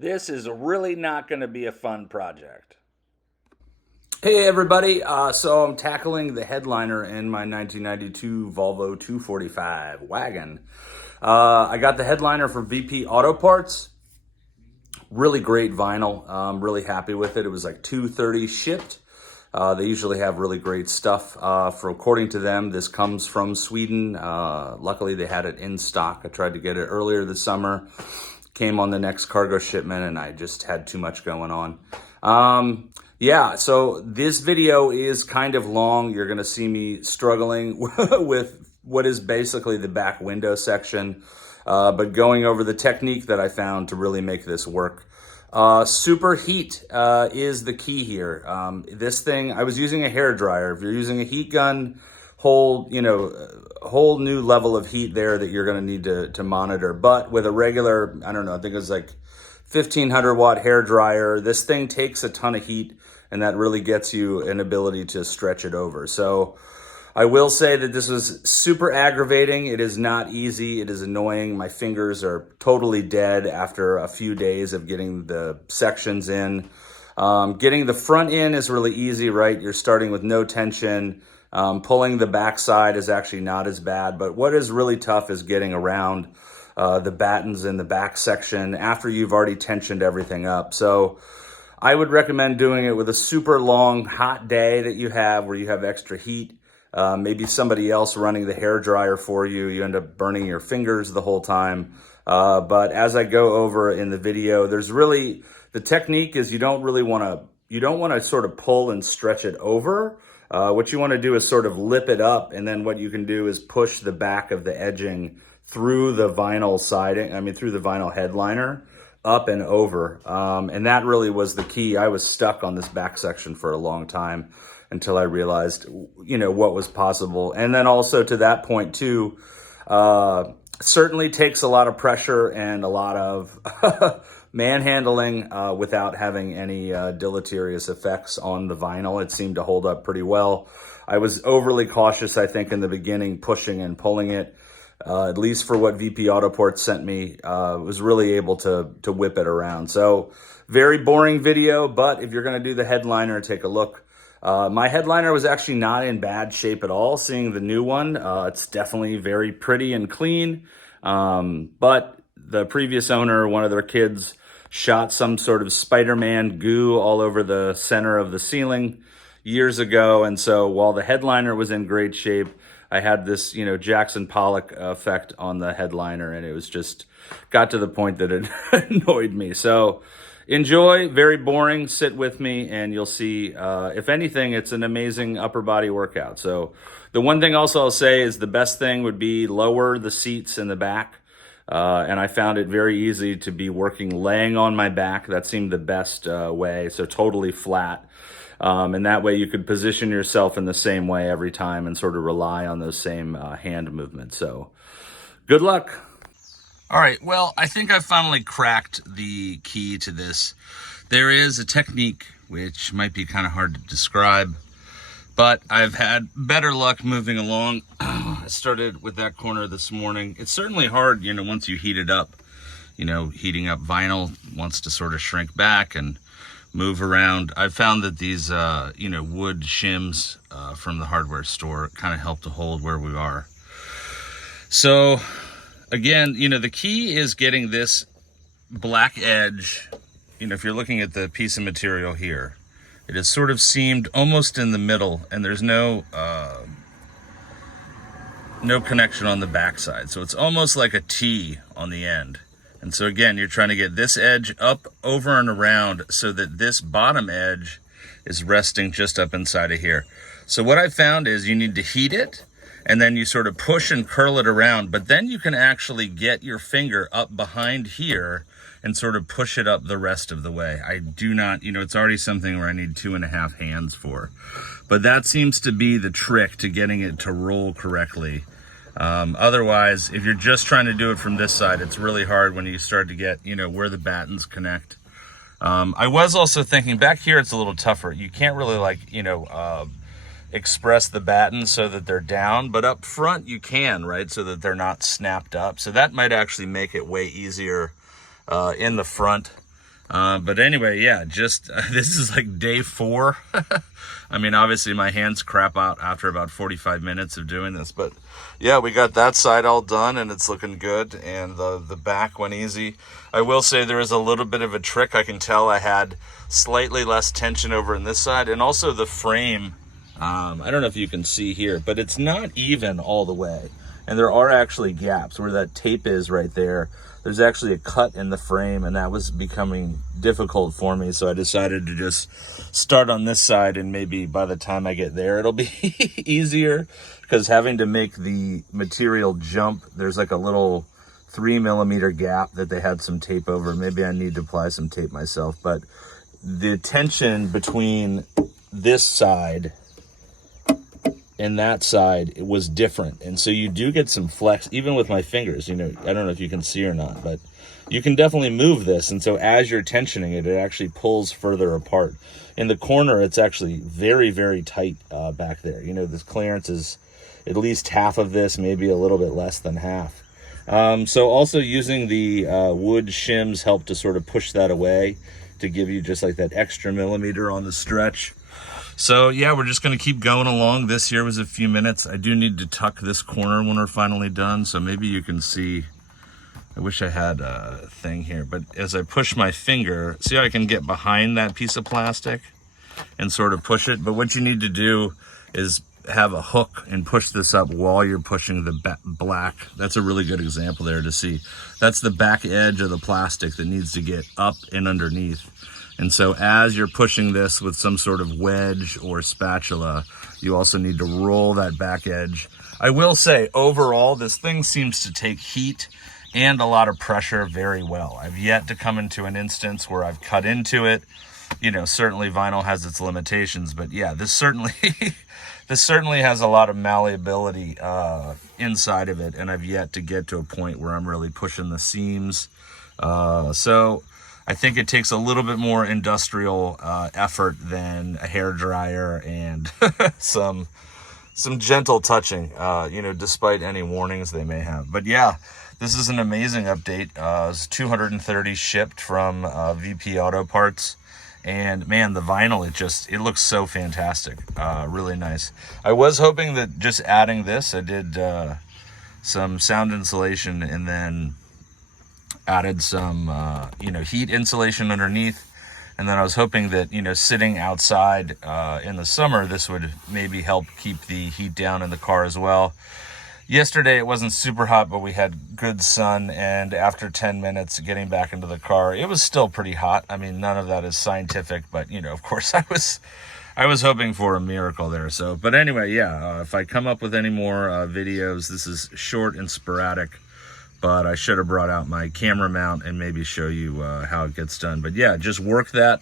This is really not going to be a fun project. Hey everybody, so I'm tackling the headliner in my 1992 Volvo 245 wagon. I got the headliner from VP Auto Parts. Really great vinyl. I'm really happy with it. It was like $230 shipped. They usually have really great stuff. According to them, this comes from Sweden. Luckily, they had it in stock. I tried to get it earlier this summer. Came on the next cargo shipment, and I just had too much going on. Yeah, so this video is kind of long. You're gonna see me struggling with what is basically the back window section, but going over the technique that I found to really make this work. Superheat is the key here. This thing, I was using a hair dryer. If you're using a heat gun, whole new level of heat there that you're gonna need to monitor. But with a regular, I don't know, I think it was like 1500 watt hair dryer, this thing takes a ton of heat, and that really gets you an ability to stretch it over. So I will say that this was super aggravating. It is not easy. It is annoying. My fingers are totally dead after a few days of getting the sections in. Getting the front in is really easy, right? You're starting with no tension. Pulling the back side is actually not as bad, but what is really tough is getting around the battens in the back section after you've already tensioned everything up. So I would recommend doing it with a super long hot day that you have where you have extra heat. Maybe somebody else running the hair dryer for you. You end up burning your fingers the whole time. But as I go over in the video, the technique is you don't want to sort of pull and stretch it over. What you want to do is sort of lip it up, and then what you can do is push the back of the edging through the vinyl siding, through the vinyl headliner, up and over. And that really was the key. I was stuck on this back section for a long time until I realized, what was possible. And then also to that point too, certainly takes a lot of pressure and a lot of manhandling without having any deleterious effects on the vinyl. It seemed to hold up pretty well. I was overly cautious, I think, in the beginning, pushing and pulling it. At least for what VP Autoport sent me, was really able to whip it around. So very boring video, but if you're gonna do the headliner, take a look. My headliner was actually not in bad shape at all. Seeing the new one, it's definitely very pretty and clean. But the previous owner, one of their kids, shot some sort of Spider-Man goo all over the center of the ceiling years ago. And so while the headliner was in great shape, I had this, Jackson Pollock effect on the headliner, and it was just got to the point that it annoyed me. So enjoy, very boring, sit with me, and you'll see, if anything, it's an amazing upper body workout. So the one thing also I'll say is the best thing would be lower the seats in the back. And I found it very easy to be working laying on my back. That seemed the best way, so totally flat. And that way you could position yourself in the same way every time and sort of rely on those same hand movements. So good luck. All right, well, I think I finally cracked the key to this. There is a technique which might be kind of hard to describe, but I've had better luck moving along. I started with that corner this morning. It's certainly hard, once you heat it up. Heating up vinyl wants to sort of shrink back and move around. I've found that these, wood shims from the hardware store kind of help to hold where we are. So again, the key is getting this black edge. If you're looking at the piece of material here, it is sort of seamed almost in the middle, and there's no connection on the backside. So it's almost like a T on the end. And so again, you're trying to get this edge up, over, and around so that this bottom edge is resting just up inside of here. So what I found is you need to heat it, and then you sort of push and curl it around, but then you can actually get your finger up behind here and sort of push it up the rest of the way. I do not, it's already something where I need 2.5 hands for. But that seems to be the trick to getting it to roll correctly. Otherwise, if you're just trying to do it from this side, it's really hard when you start to get, where the battens connect. I was also thinking back here, it's a little tougher. You can't really express the battens so that they're down, but up front you can, right? So that they're not snapped up. So that might actually make it way easier in the front. But anyway, yeah, just this is like day 4. I mean, obviously my hands crap out after about 45 minutes of doing this, but yeah, we got that side all done and it's looking good, and the back went easy. I will say there is a little bit of a trick. I can tell I had slightly less tension over in this side, and also the frame. I don't know if you can see here, but it's not even all the way. And there are actually gaps where that tape is right there. There's actually a cut in the frame, and that was becoming difficult for me. So I decided to just start on this side, and maybe by the time I get there, it'll be easier, because having to make the material jump, there's like a little 3mm gap that they had some tape over. Maybe I need to apply some tape myself, but the tension between this side and that side, it was different, and so you do get some flex even with my fingers. You know, I don't know if you can see or not, but you can definitely move this, and so as you're tensioning it, it actually pulls further apart. In the corner, it's actually very, very tight back there. You know, this clearance is at least half of this, maybe a little bit less than half. So also using the wood shims helped to sort of push that away to give you just like that extra millimeter on the stretch. So yeah, we're just going to keep going along. This here was a few minutes. I do need to tuck this corner when we're finally done, so maybe you can see. I wish I had a thing here, but as I push my finger, see how I can get behind that piece of plastic and sort of push it? But what you need to do is have a hook and push this up while you're pushing the black. That's a really good example there to see. That's the back edge of the plastic that needs to get up and underneath. And so as you're pushing this with some sort of wedge or spatula, you also need to roll that back edge. I will say, overall, this thing seems to take heat and a lot of pressure very well. I've yet to come into an instance where I've cut into it. You know, certainly vinyl has its limitations, but yeah, this certainly this certainly has a lot of malleability inside of it, and I've yet to get to a point where I'm really pushing the seams. So I think it takes a little bit more industrial effort than a hair dryer and some gentle touching, you know, despite any warnings they may have. But yeah, this is an amazing update. It's 230 shipped from VP Auto Parts. And man, the vinyl, it looks so fantastic. Really nice. I was hoping that just adding this, I did some sound insulation and then added some, you know, heat insulation underneath. And then I was hoping that, you know, sitting outside in the summer, this would maybe help keep the heat down in the car as well. Yesterday it wasn't super hot, but we had good sun, and after 10 minutes getting back into the car, it was still pretty hot. I mean, none of that is scientific, but you know, of course I was hoping for a miracle there. So, but anyway, yeah, if I come up with any more videos, this is short and sporadic, but I should have brought out my camera mount and maybe show you how it gets done. But yeah, just work that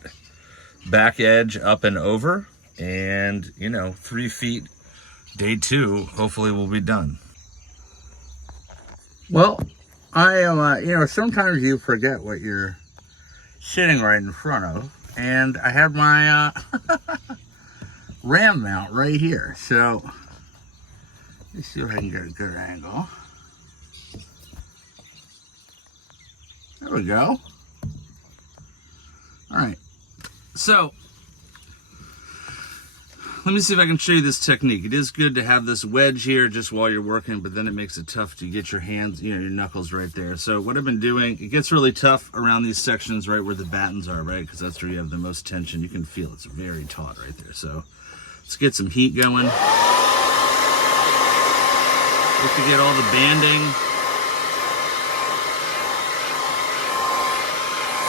back edge up and over, and you know, 3 feet, day 2, hopefully we'll be done. Well, I am, you know, sometimes you forget what you're sitting right in front of, and I have my ram mount right here. So, let's see if I can get a good angle. There we go. All right. So, let me see if I can show you this technique. It is good to have this wedge here just while you're working, but then it makes it tough to get your hands, you know, your knuckles right there. So what I've been doing, it gets really tough around these sections right where the battens are, right? Because that's where you have the most tension. You can feel it's very taut right there. So let's get some heat going. Just to get all the banding.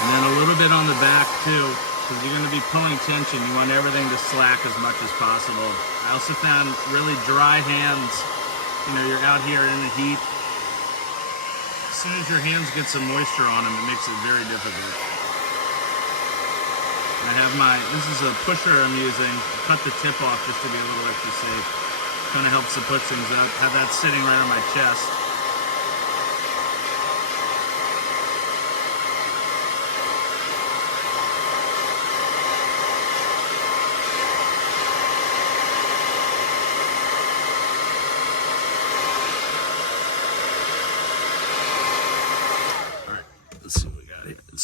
And then a little bit on the back too. Because you're going to be pulling tension, you want everything to slack as much as possible. I also found really dry hands, you know, you're out here in the heat. As soon as your hands get some moisture on them, it makes it very difficult. I have this is a pusher I'm using. I cut the tip off just to be a little extra safe. Kind of helps to push things out. Have that sitting right on my chest.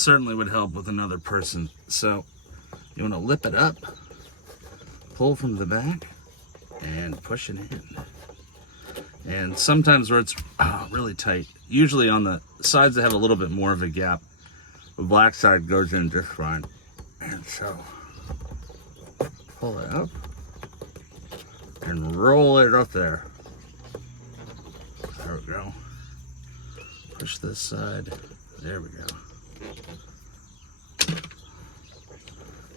certainly would help with another person. So you want to lip it up, pull from the back, and push it in. And sometimes where it's really tight, usually on the sides that have a little bit more of a gap, the black side goes in just fine. And so pull it up and roll it up there. There we go. Push this side. There we go.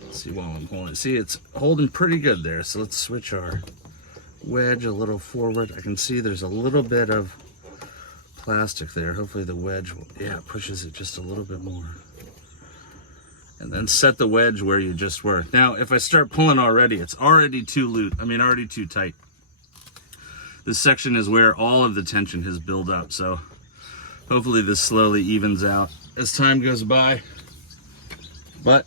Let's see while I'm pulling it. See, it's holding pretty good there. So let's switch our wedge a little forward. I can see there's a little bit of plastic there. Hopefully the wedge will, yeah, pushes it just a little bit more. And then set the wedge where you just were. Now, if I start pulling already, it's already too loose. Already too tight. This section is where all of the tension has built up. So hopefully this slowly evens out as time goes by. But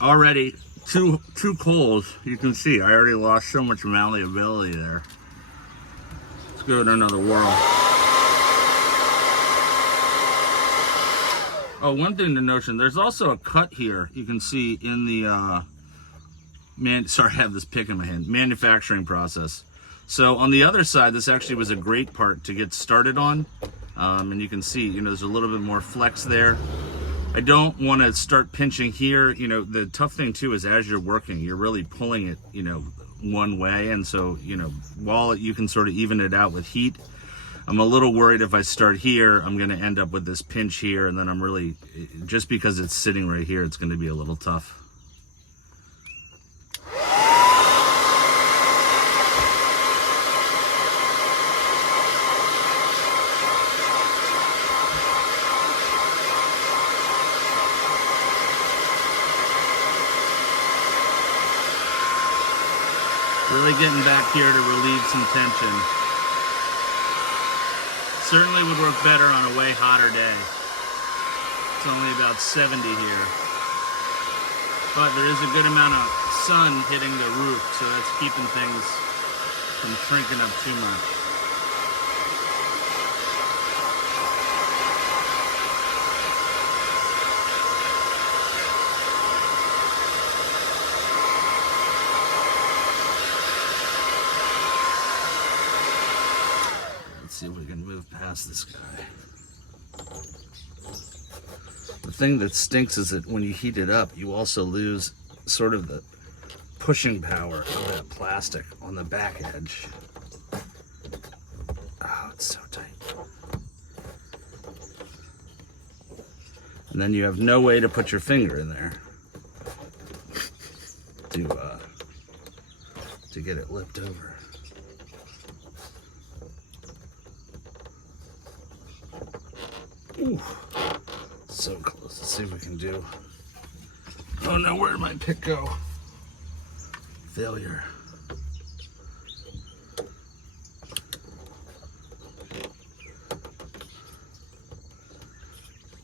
already two coals, you can see I already lost so much malleability there. Let's go to another whirl. Oh, one thing to notion, there's also a cut here you can see in the sorry, I have this pick in my hand, manufacturing process. So on the other side, this actually was a great part to get started on. And you can see, there's a little bit more flex there. I don't want to start pinching here. The tough thing too is as you're working, you're really pulling it, one way. And so, while you can sort of even it out with heat, I'm a little worried if I start here, I'm going to end up with this pinch here. And then I'm really, just because it's sitting right here, it's going to be a little tough. Really getting back here to relieve some tension. Certainly would work better on a way hotter day. It's only about 70 here. But there is a good amount of sun hitting the roof, so that's keeping things from shrinking up too much. See if we can move past this guy. The thing that stinks is that when you heat it up, you also lose sort of the pushing power of that plastic on the back edge. Oh, it's so tight. And then you have no way to put your finger in there to get it lipped over. Ooh, so close. Let's see if we can do. Oh no, where did my pick go? Failure.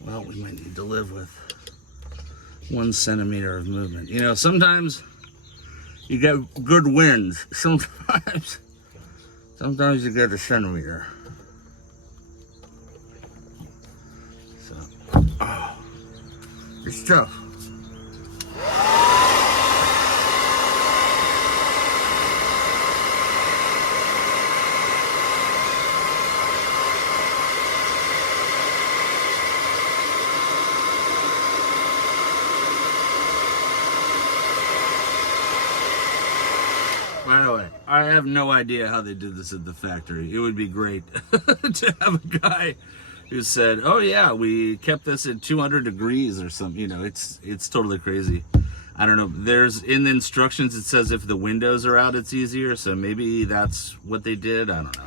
Well, we might need to live with 1 centimeter of movement. Sometimes you get good winds. Sometimes you get a centimeter. It's tough. By the way, I have no idea how they did this at the factory. It would be great to have a guy who said, "Oh yeah, we kept this at 200 degrees or something." It's totally crazy. I don't know. There's in the instructions it says if the windows are out, it's easier. So maybe that's what they did. I don't know.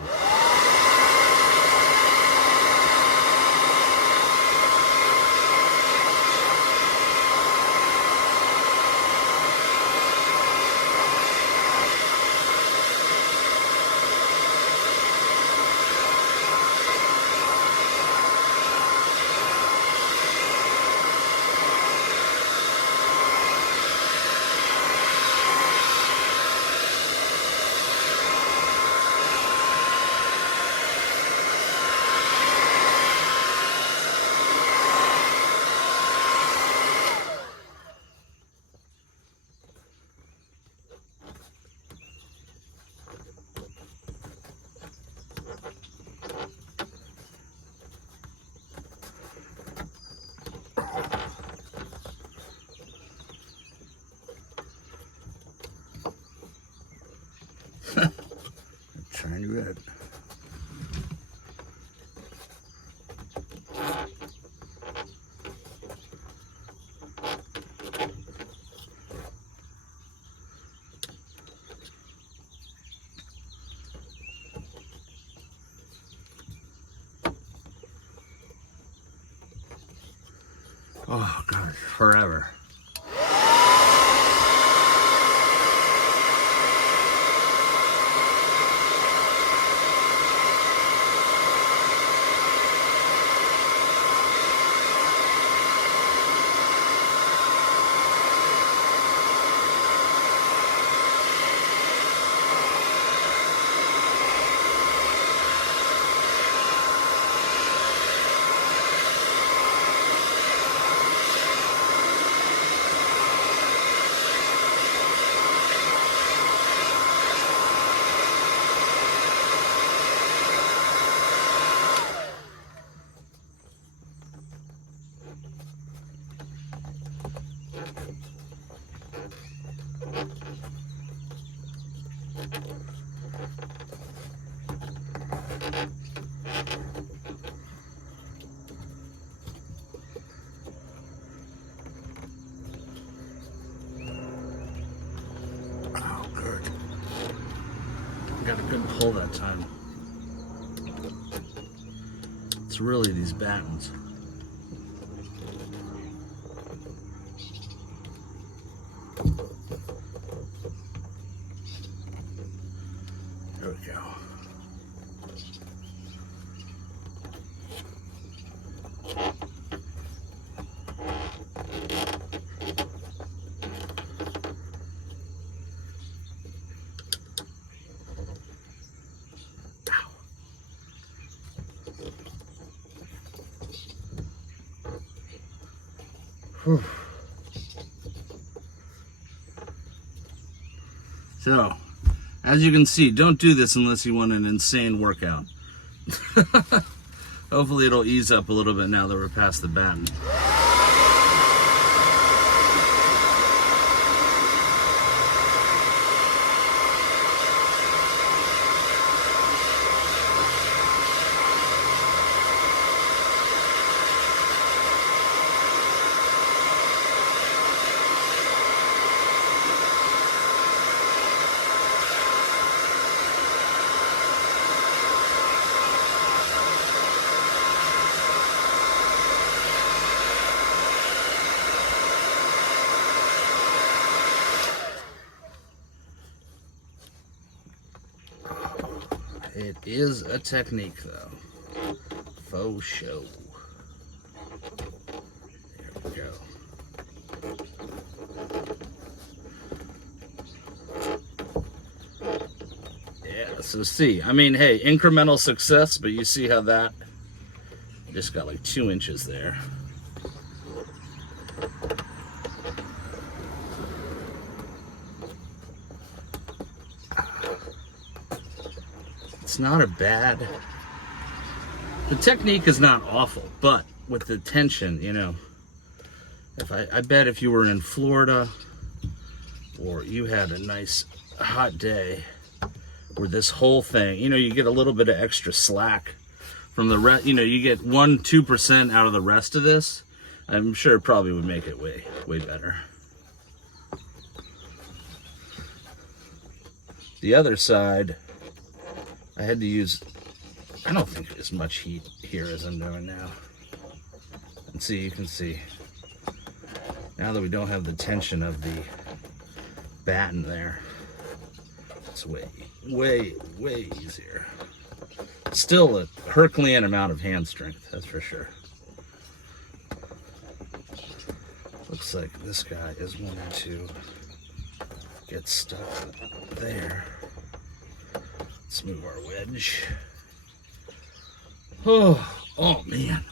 Trying to get it. Oh God, forever. Oh, good. Got a good pull that time. It's really these battens. There we go. Whew. So, as you can see, don't do this unless you want an insane workout. Hopefully it'll ease up a little bit now that we're past the batten. It is a technique, though. Faux show. There we go. Yeah, so see, I mean, hey, incremental success, but you see how that just got like 2 inches there. It's not a bad, the technique is not awful, but with the tension, you know, if I bet if you were in Florida or you had a nice hot day where this whole thing, you know, you get a little bit of extra slack from the rest, you know, you get 1-2% out of the rest of this, I'm sure it probably would make it way better. The other side, I had to use, I don't think as much heat here as I'm doing now. And see, you can see, now that we don't have the tension of the batten there, it's way easier. Still a Herculean amount of hand strength, that's for sure. Looks like this guy is wanting to get stuck there. Let's move our wedge. Oh man.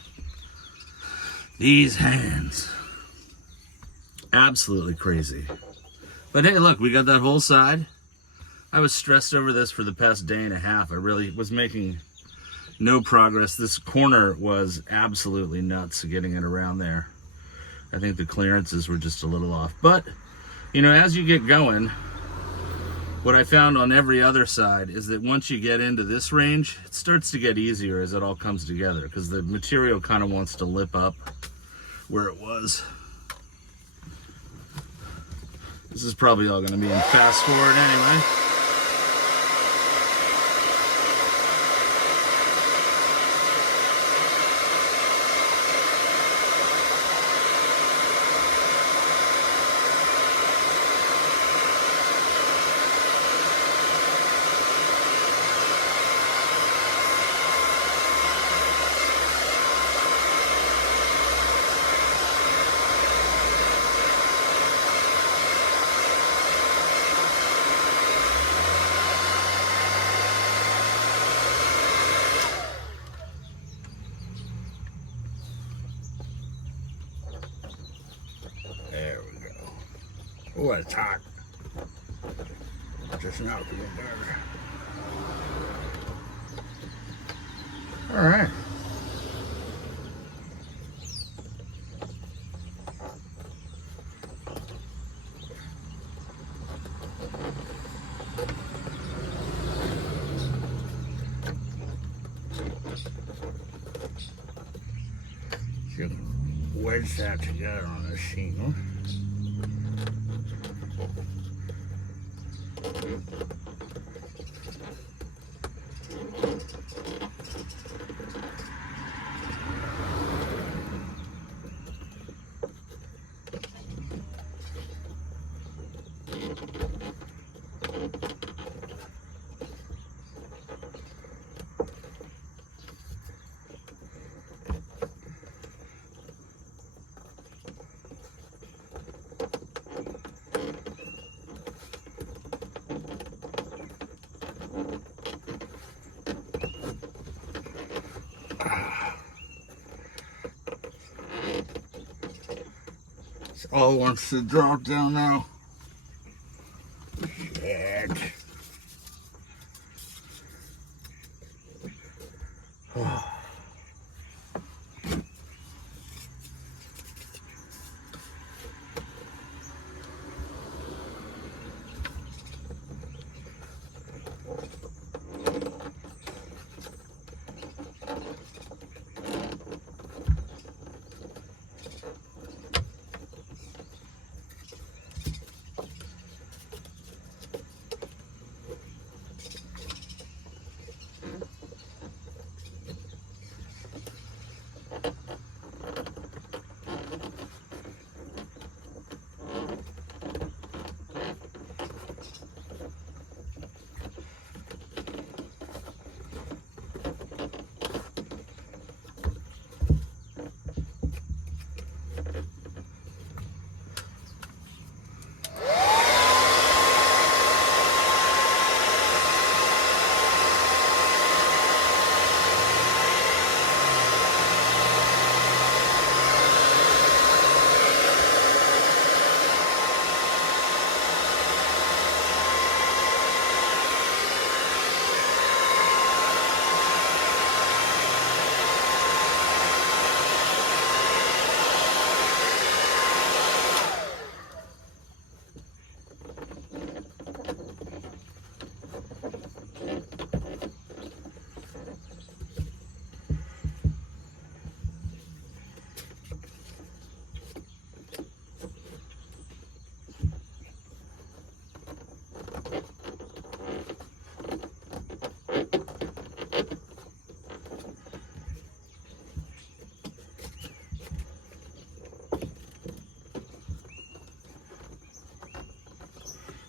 These hands. Absolutely crazy. But hey, look, we got that whole side. I was stressed over this for the past day and a half. I really was making no progress. This corner was absolutely nuts getting it around there. I think the clearances were just a little off. But, you know, as you get going, What I found on every other side is that once you get into this range, it starts to get easier as it all comes together because the material kind of wants to lip up where it was. This is probably all going to be in fast forward anyway. There we go. Oh, it's hot. Just now to get better. All right. You can wedge that together on the shingle. It all wants to drop down now. Shit.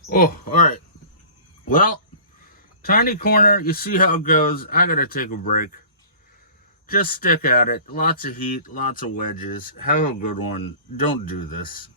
Oh, all right. Well, tiny corner, you see how it goes. I gotta take a break. Just stick at it. Lots of heat, lots of wedges. Have a good one. Don't do this.